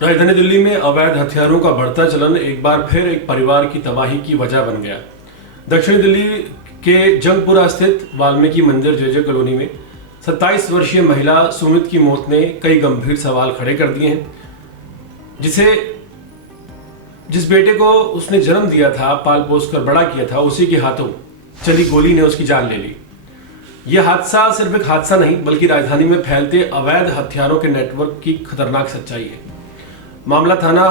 राजधानी दिल्ली में अवैध हथियारों का बढ़ता चलन एक बार फिर एक परिवार की तबाही की वजह बन गया। दक्षिणी दिल्ली के जंगपुरा स्थित वाल्मीकि मंदिर जेजे कॉलोनी में 27 वर्षीय महिला सुमित की मौत ने कई गंभीर सवाल खड़े कर दिए हैं। जिस बेटे को उसने जन्म दिया था, पाल पोस कर बड़ा किया था, उसी के हाथों चली गोली ने उसकी जान ले ली। यह हादसा सिर्फ एक हादसा नहीं बल्कि राजधानी में फैलते अवैध हथियारों के नेटवर्क की खतरनाक सच्चाई है। मामला थाना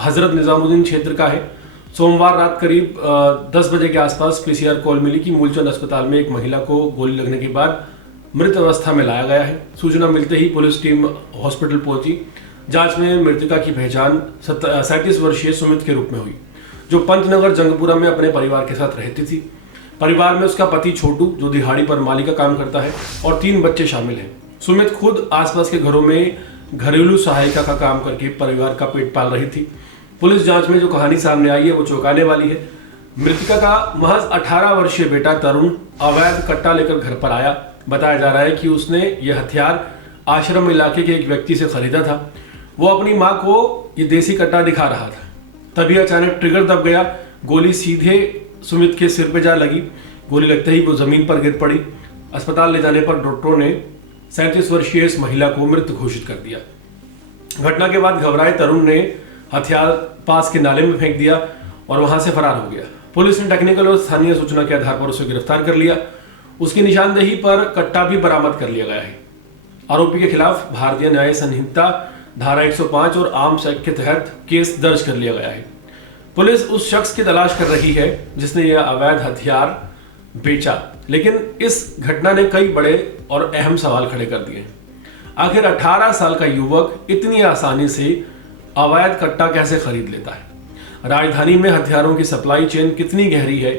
हजरत निजामुद्दीन क्षेत्र का है। सोमवार रात करीब 10 बजे के आसपास पीसीआर कॉल मिली कि मूलचंद अस्पताल में एक महिला को गोली लगने के बाद मृत अवस्था में लाया गया है। सूचना मिलते ही पुलिस टीम हॉस्पिटल पहुंची। जांच में मृतका की पहचान 37 वर्षीय सुमित के रूप में हुई, जो पंतनगर जंगपुरा में अपने परिवार के साथ रहती थी। परिवार में उसका पति छोटू, जो दिहाड़ी पर माली का काम करता है, और 3 बच्चे शामिल हैं। सुमित खुद आसपास के घरों में घरेलू सहायिका का काम करके परिवार का पेट पाल रही थी। पुलिस जांच में जो कहानी सामने आई है वो चौंकाने वाली है। मृतका का महज 18 वर्षीय बेटा तरुण अवैध कट्टा लेकर घर पर आया। बताया जा रहा है कि उसने यह हथियार आश्रम इलाके के एक व्यक्ति से खरीदा था। वो अपनी मां को ये देसी कट्टा दिखा रहा था, तभी अचानक ट्रिगर दब गया। गोली सीधे सुमित के सिर पे जा लगी। गोली लगते ही वो जमीन पर गिर पड़ी। अस्पताल ले जाने पर डॉक्टरों ने 37 वर्षीय इस महिला को मृत घोषित कर दिया। घटना के बाद घबराए तरुण ने हथियार पास के नाले में फेंक दिया और वहां से फरार हो गया। पुलिस ने टेक्निकल और स्थानीय सूचना के आधार पर उसे गिरफ्तार कर लिया। उसकी निशानदेही पर कट्टा भी बरामद कर लिया गया है। आरोपी के खिलाफ भारतीय न्याय संहिता धारा 105 और आर्म्स एक्ट के तहत केस दर्ज कर लिया गया है। पुलिस उस शख्स की तलाश कर रही है जिसने यह अवैध हथियार बेचा, लेकिन इस घटना ने कई बड़े और अहम सवाल खड़े कर दिए। आखिर 18 साल का युवक इतनी आसानी से अवैध कट्टा कैसे खरीद लेता है? राजधानी में हथियारों की सप्लाई चेन कितनी गहरी है?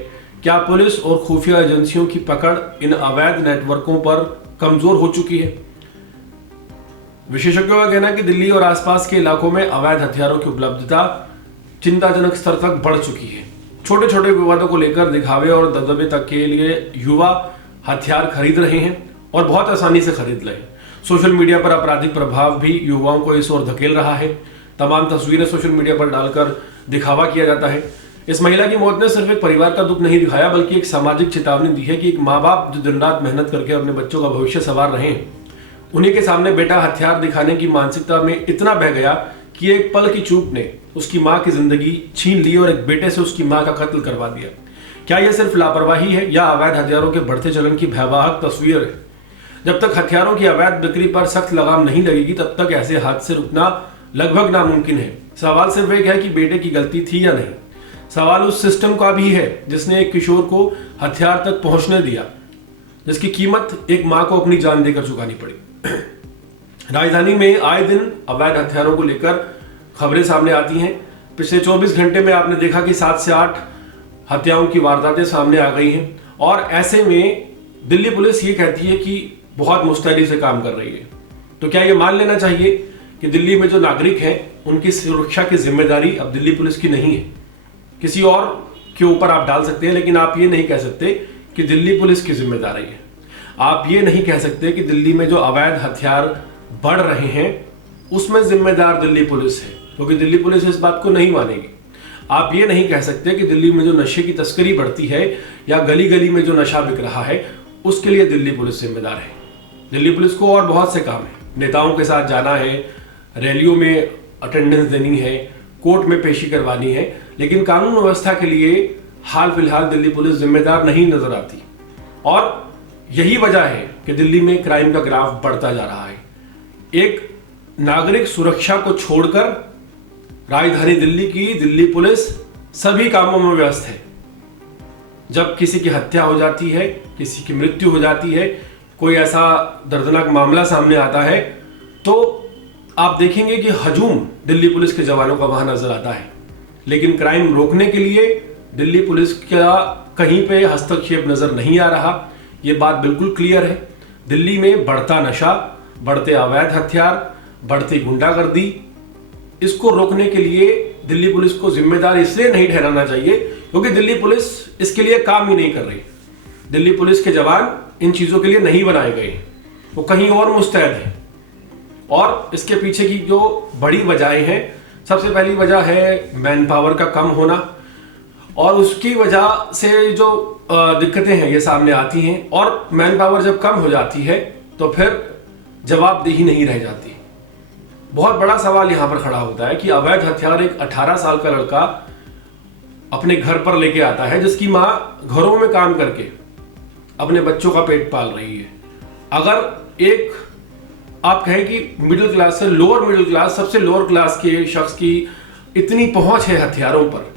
क्या पुलिस और खुफिया एजेंसियों की पकड़ इन अवैध नेटवर्कों पर कमजोर हो चुकी है? विशेषज्ञों का कहना है कि दिल्ली और आसपास के इलाकों में अवैध हथियारों की उपलब्धता चिंताजनक स्तर तक बढ़ चुकी है। छोटे छोटे विवादों को लेकर दिखावे और दबदबे तक के लिए युवा हथियार खरीद रहे हैं और बहुत आसानी से खरीद रहे हैं। सोशल मीडिया पर आपराधिक प्रभाव भी युवाओं को इस ओर धकेल रहा है। तमाम तस्वीरें सोशल मीडिया पर डालकर दिखावा किया जाता है। इस महिला की मौत ने सिर्फ एक परिवार का दुख नहीं दिखाया बल्कि एक सामाजिक चेतावनी दी है कि एक माँ बाप जो दिन रात मेहनत करके अपने बच्चों का भविष्य संवार रहे हैं, उन्हीं के सामने बेटा हथियार दिखाने की मानसिकता में इतना बह गया कि एक पल की चूक ने उसकी मां की जिंदगी छीन ली और एक बेटे से उसकी मां का कत्ल करवा दिया। क्या यह सिर्फ लापरवाही है या अवैध हथियारों के बढ़ते चलन की भयावह तस्वीर है? जब तक हथियारों की अवैध बिक्री पर सख्त लगाम नहीं लगेगी तब तक ऐसे हादसे रुकना लगभग नामुमकिन है। सवाल सिर्फ एक है कि बेटे की गलती थी या नहीं। सवाल उस सिस्टम का भी है जिसने एक किशोर को हथियार तक पहुंचने दिया, जिसकी कीमत एक मां को अपनी जान देकर चुकानी पड़ी। राजधानी में आए दिन अवैध हथियारों को लेकर खबरें सामने आती हैं। पिछले 24 घंटे में आपने देखा कि 7 से 8 हत्याओं की वारदातें सामने आ गई हैं और ऐसे में दिल्ली पुलिस ये कहती है कि बहुत मुस्तैदी से काम कर रही है। तो क्या ये मान लेना चाहिए कि दिल्ली में जो नागरिक हैं उनकी सुरक्षा की जिम्मेदारी अब दिल्ली पुलिस की नहीं है? किसी और के ऊपर आप डाल सकते हैं, लेकिन आप ये नहीं कह सकते कि दिल्ली पुलिस की जिम्मेदारी है। आप ये नहीं कह सकते कि दिल्ली में जो अवैध हथियार बढ़ रहे हैं उसमें जिम्मेदार दिल्ली पुलिस है, क्योंकि दिल्ली पुलिस इस बात को नहीं मानेगी। आप ये नहीं कह सकते कि दिल्ली में जो नशे की तस्करी बढ़ती है या गली गली में जो नशा बिक रहा है उसके लिए दिल्ली पुलिस जिम्मेदार है। दिल्ली पुलिस को और बहुत से काम है। नेताओं के साथ जाना है, रैलियों में अटेंडेंस देनी है, कोर्ट में पेशी करवानी है, लेकिन कानून व्यवस्था के लिए हाल फिलहाल दिल्ली पुलिस जिम्मेदार नहीं नजर आती। और यही वजह है कि दिल्ली में क्राइम का ग्राफ बढ़ता जा रहा है। एक नागरिक सुरक्षा को छोड़कर राजधानी दिल्ली की दिल्ली पुलिस सभी कामों में व्यस्त है। जब किसी की हत्या हो जाती है, किसी की मृत्यु हो जाती है, कोई ऐसा दर्दनाक मामला सामने आता है, तो आप देखेंगे कि हजूम दिल्ली पुलिस के जवानों का वहां नजर आता है। लेकिन क्राइम रोकने के लिए दिल्ली पुलिस का कहीं पे हस्तक्षेप नजर नहीं आ रहा। यह बात बिल्कुल क्लियर है। दिल्ली में बढ़ता नशा, बढ़ते अवैध हथियार, बढ़ती गुंडागर्दी, इसको रोकने के लिए दिल्ली पुलिस को जिम्मेदार इसलिए नहीं ठहराना चाहिए क्योंकि दिल्ली पुलिस इसके लिए काम ही नहीं कर रही। दिल्ली पुलिस के जवान इन चीजों के लिए नहीं बनाए गए, वो कहीं और मुस्तैद हैं। और इसके पीछे की जो बड़ी वजहें हैं, सबसे पहली वजह है मैन पावर का कम होना, और उसकी वजह से जो दिक्कतें हैं ये सामने आती हैं। और मैन पावर जब कम हो जाती है तो फिर जवाबदेही नहीं रह जाती। बहुत बड़ा सवाल यहां पर खड़ा होता है कि अवैध हथियार एक 18 साल का लड़का अपने घर पर लेके आता है, जिसकी मां घरों में काम करके अपने बच्चों का पेट पाल रही है। अगर एक आप कहें कि मिडिल क्लास से लोअर मिडिल क्लास, सबसे लोअर क्लास के शख्स की इतनी पहुंच है हथियारों पर,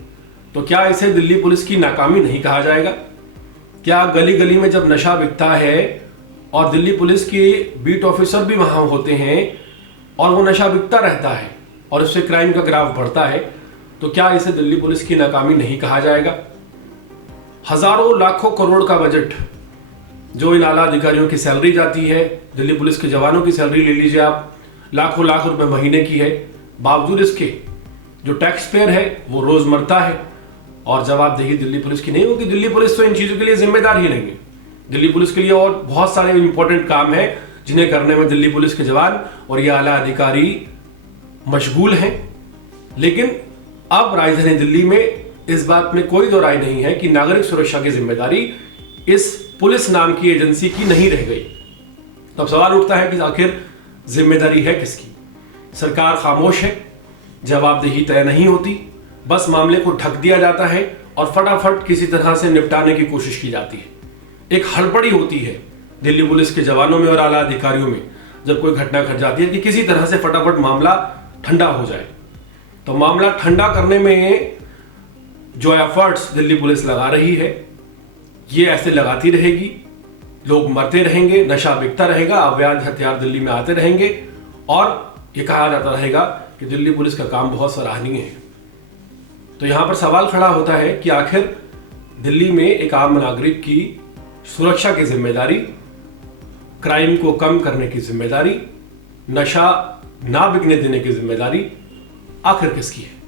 तो क्या इसे दिल्ली पुलिस की नाकामी नहीं कहा जाएगा? क्या गली गली में जब नशा बिकता है और दिल्ली पुलिस के बीट ऑफिसर भी वहां होते हैं और वो नशा बिकता रहता है और उससे क्राइम का ग्राफ बढ़ता है, तो क्या इसे दिल्ली पुलिस की नाकामी नहीं कहा जाएगा? हजारों लाखों करोड़ का बजट जो इन आला अधिकारियों की सैलरी जाती है, दिल्ली पुलिस के जवानों की सैलरी ले लीजिए आप, लाखों लाख रुपए महीने की है, बावजूद इसके जो टैक्स पेयर है वो रोजमर्रा है और जवाबदेही दिल्ली पुलिस की नहीं होगी। दिल्ली पुलिस तो इन चीजों के लिए जिम्मेदार ही नहीं है। दिल्ली पुलिस के लिए और बहुत सारे इंपॉर्टेंट काम है जिन्हें करने में दिल्ली पुलिस के जवान और ये आला अधिकारी मशगूल हैं। लेकिन अब राजधानी दिल्ली में इस बात में कोई दो राय नहीं है कि नागरिक सुरक्षा की जिम्मेदारी इस पुलिस नाम की एजेंसी की नहीं रह गई। तब सवाल उठता है कि आखिर जिम्मेदारी है किसकी? सरकार खामोश है, जवाबदेही तय नहीं होती, बस मामले को ढक दिया जाता है और फटाफट किसी तरह से निपटाने की कोशिश की जाती है। एक हड़बड़ी होती है दिल्ली पुलिस के जवानों में और आला अधिकारियों में जब कोई घटना घट जाती है कि किसी तरह से फटाफट मामला ठंडा हो जाए। तो मामला ठंडा करने में जो एफर्ट्स दिल्ली पुलिस लगा रही है ये ऐसे लगाती रहेगी, लोग मरते रहेंगे, नशा बिकता रहेगा, अवैध हथियार दिल्ली में आते रहेंगे और ये कहा जाता रहेगा कि दिल्ली पुलिस का काम बहुत सराहनीय है। तो यहां पर सवाल खड़ा होता है कि आखिर दिल्ली में एक आम नागरिक की सुरक्षा की जिम्मेदारी, क्राइम को कम करने की जिम्मेदारी, नशा ना बिकने देने की जिम्मेदारी आखिर किसकी है?